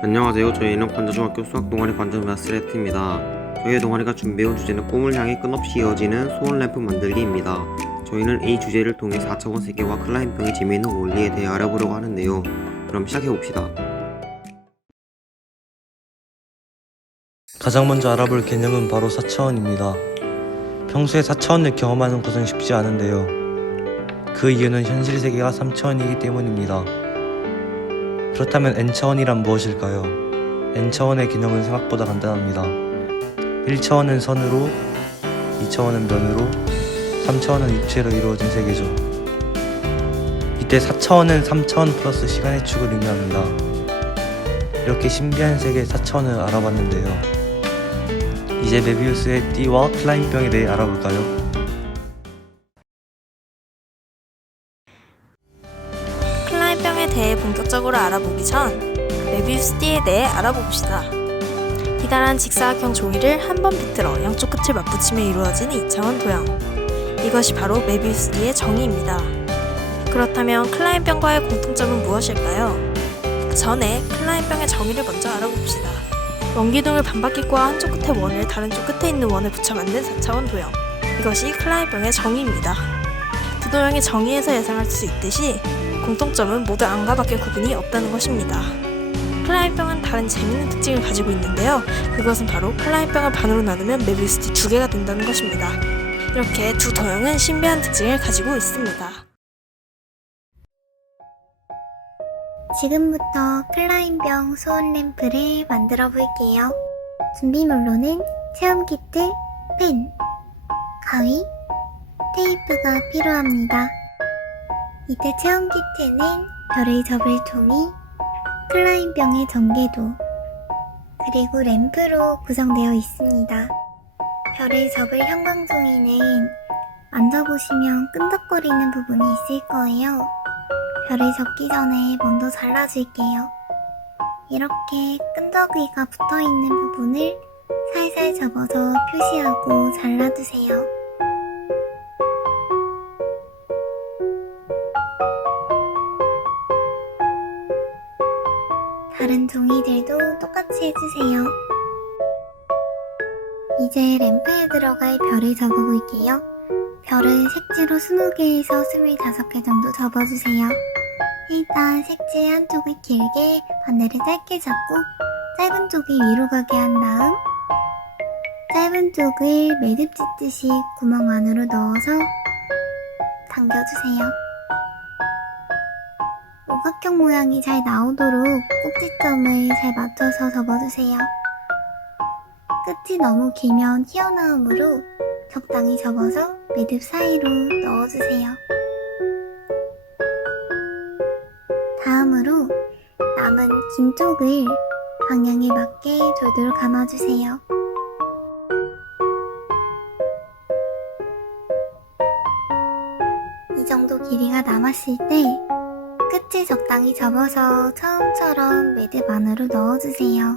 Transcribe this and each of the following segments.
안녕하세요. 저희는 관저중학교 수학 동아리 관저 마스레트입니다. 저희의 동아리가 준비해온 주제는 꿈을 향해 끝없이 이어지는 소원 램프 만들기입니다. 저희는 이 주제를 통해 4차원 세계와 클라인병의 재미있는 원리에 대해 알아보려고 하는데요. 그럼 시작해봅시다. 가장 먼저 알아볼 개념은 바로 4차원입니다. 평소에 4차원을 경험하는 것은 쉽지 않은데요. 그 이유는 현실 세계가 3차원이기 때문입니다. 그렇다면 N차원이란 무엇일까요? N차원의 개념은 생각보다 간단합니다. 1차원은 선으로, 2차원은 면으로, 3차원은 입체로 이루어진 세계죠. 이때 4차원은 3차원 플러스 시간의 축을 의미합니다. 이렇게 신비한 세계 4차원을 알아봤는데요. 이제 메비우스의 띠와 클라인병에 대해 알아볼까요? 클라인병에 대해 본격적으로 알아보기 전 메비우스 띠에 대해 알아봅시다. 기다란 직사각형 종이를 한 번 비틀어 양쪽 끝을 맞붙이며 이루어지는 2차원 도형. 이것이 바로 메비우스 띠의 정의입니다. 그렇다면 클라인병과의 공통점은 무엇일까요? 그 전에 클라인병의 정의를 먼저 알아봅시다. 원기둥을 반바퀴과 한쪽 끝에 원을 다른 쪽 끝에 있는 원에 붙여 만든 4차원 도형. 이것이 클라인병의 정의입니다. 두 도형의 정의에서 예상할 수 있듯이 공통점은 모두 안과 밖의 구분이 없다는 것입니다. 클라인병은 다른 재미있는 특징을 가지고 있는데요. 그것은 바로 클라인병을 반으로 나누면 메비우스티 두 개가 된다는 것입니다. 이렇게 두 도형은 신비한 특징을 가지고 있습니다. 지금부터 클라인병 소원 램프를 만들어 볼게요. 준비물로는 체험 키트, 펜, 가위, 테이프가 필요합니다. 이때 체험 키트는 별을 접을 종이, 클라인병의 전개도, 그리고 램프로 구성되어 있습니다. 별을 접을 형광종이는 만져보시면 끈적거리는 부분이 있을 거예요. 별을 접기 전에 먼저 잘라줄게요. 이렇게 끈적이가 붙어 있는 부분을 살살 접어서 표시하고 잘라두세요. 다른 종이들도 똑같이 해주세요. 이제 램프에 들어갈 별을 접어볼게요. 별은 색지로 20개에서 25개 정도 접어주세요. 일단 색지 한쪽을 길게 반대를 짧게 잡고 짧은 쪽이 위로 가게 한 다음 짧은 쪽을 매듭 짓듯이 구멍 안으로 넣어서 당겨주세요. 오각형 모양이 잘 나오도록 꼭지점을 잘 맞춰서 접어주세요. 끝이 너무 길면 튀어나오므로 적당히 접어서 매듭 사이로 넣어주세요. 다음으로 남은 긴 쪽을 방향에 맞게 돌돌 감아주세요. 이 정도 길이가 남았을 때 끝을 적당히 접어서 처음처럼 매듭 안으로 넣어주세요.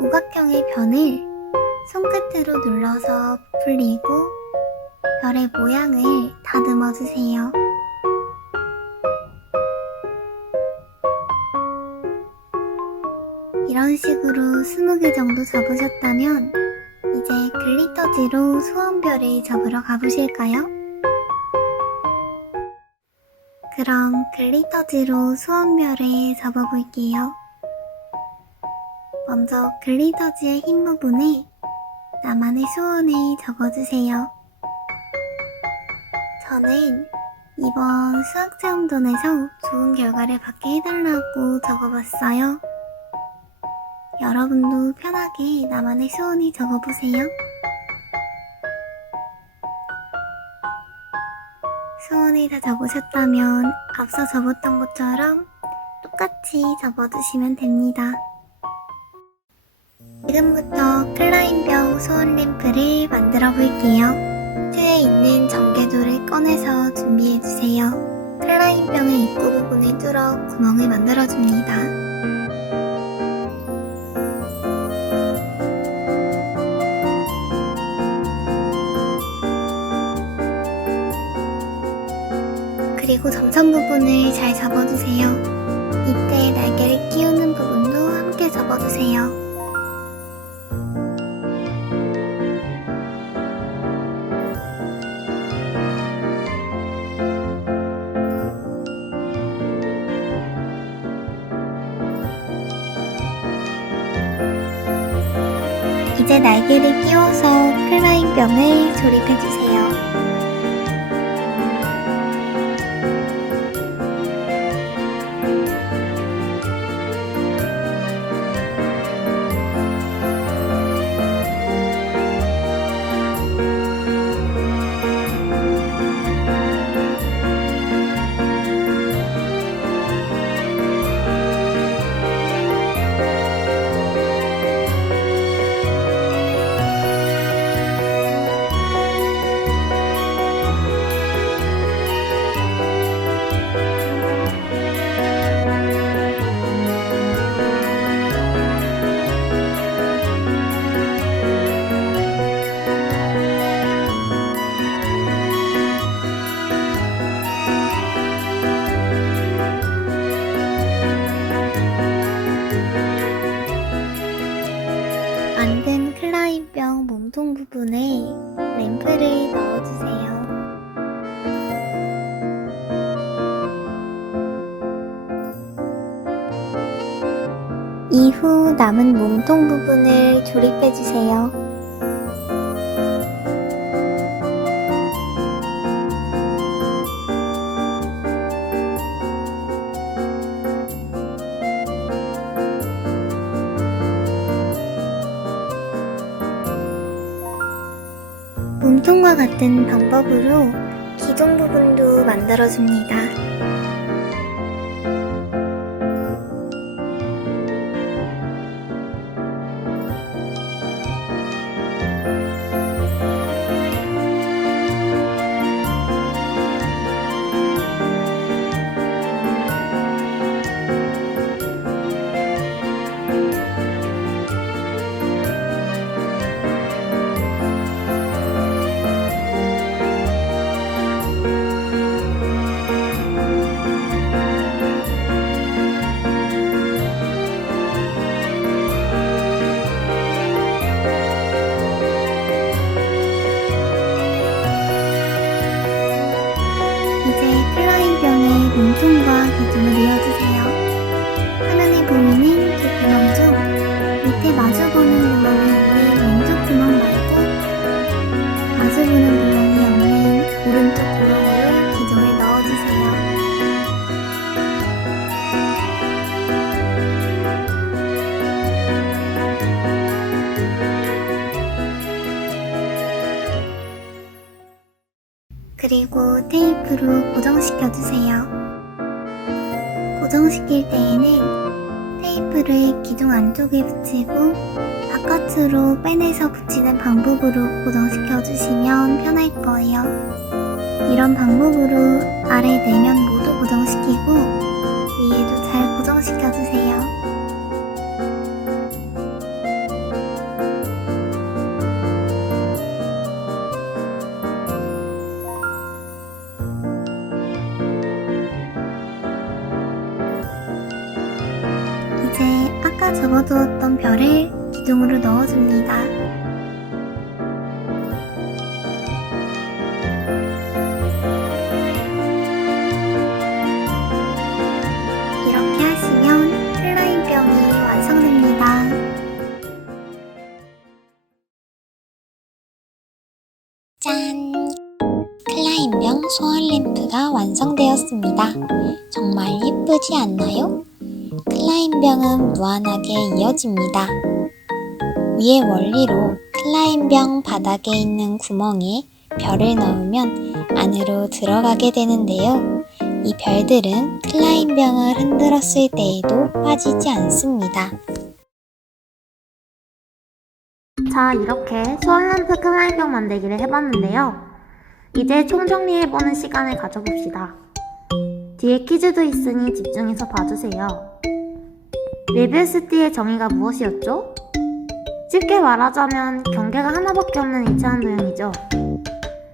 오각형의 변을 손끝으로 눌러서 부풀리고 별의 모양을 다듬어 주세요. 이런 식으로 20개 정도 접으셨다면 이제 글리터지로 소원별을 접으러 가보실까요? 그럼 글리터지로 소원별을 접어볼게요. 먼저 글리터지의 흰 부분에 나만의 소원을 적어주세요. 저는 이번 수학체험전에서 좋은 결과를 받게 해달라고 적어봤어요. 여러분도 편하게 나만의 소원을 적어보세요. 소원을 다 적으셨다면 앞서 접었던 것처럼 똑같이 접어주시면 됩니다. 지금부터 클라인병 소원 램프를 만들어 볼게요. 튜에 있는 전개도를 꺼내서 준비해주세요. 클라인병의 입구 부분을 뚫어 구멍을 만들어줍니다. 그리고 점선 부분을 잘 접어주세요. 이때 날개를 끼우는 부분도 함께 접어주세요. 이제 날개를 끼워서 클라인병을 조립해주세요. 조립해주세요. 몸통과 같은 방법으로 기둥 부분도 만들어줍니다. 그리고 테이프로 고정시켜주세요. 고정시킬 때에는 테이프를 기둥 안쪽에 붙이고 바깥으로 빼내서 붙이는 방법으로 고정시켜주시면 편할 거예요. 이런 방법으로 아래 내면 모두 고정시키고 위에도 잘 고정시켜주세요. 접어두었던 별을 기둥으로 넣어줍니다. 이렇게 하시면 클라인병이 완성됩니다. 짠! 클라인병 소원 램프가 완성되었습니다. 정말 예쁘지 않나요? 클라인병은 무한하게 이어집니다. 위의 원리로 클라인병 바닥에 있는 구멍에 별을 넣으면 안으로 들어가게 되는데요. 이 별들은 클라인병을 흔들었을 때에도 빠지지 않습니다. 자, 이렇게 수월램프 클라인병 만들기를 해봤는데요. 이제 총정리해보는 시간을 가져봅시다. 뒤에 퀴즈도 있으니 집중해서 봐주세요. 메비우스띠의 정의가 무엇이었죠? 쉽게 말하자면 경계가 하나밖에 없는 일체한 도형이죠.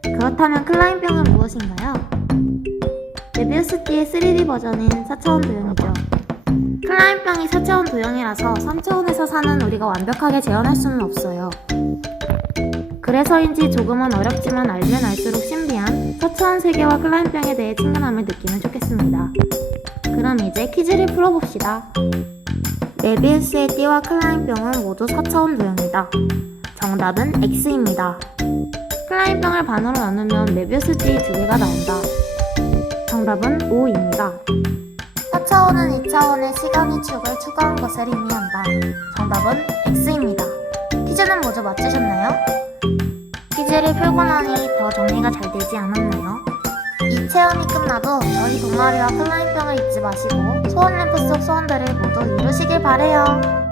그렇다면 클라인병은 무엇인가요? 메비우스띠의 3D 버전인 4차원 도형이죠. 클라인병이 4차원 도형이라서 3차원에서 사는 우리가 완벽하게 재현할 수는 없어요. 그래서인지 조금은 어렵지만 알면 알수록 신비한 4차원 세계와 클라인병에 대해 친근함을 느끼면 좋겠습니다. 그럼 이제 퀴즈를 풀어봅시다. 메비우스의 띠와 클라인병은 모두 4차원 도형이다. 정답은 X입니다. 클라인병을 반으로 나누면 메비우스 띠 두 개가 나온다. 정답은 5입니다. 4차원은 2차원의 시간의 축을 추가한 것을 의미한다. 정답은 X입니다. 퀴즈는 모두 맞추셨나요? 퀴즈를 풀고 나니 더 정리가 잘 되지 않았나요? 이 체험이 끝나도 저희 동아리와 클라인병을 잊지 마시고 소원 램프 속 소원들을 모두 이루시길 바래요.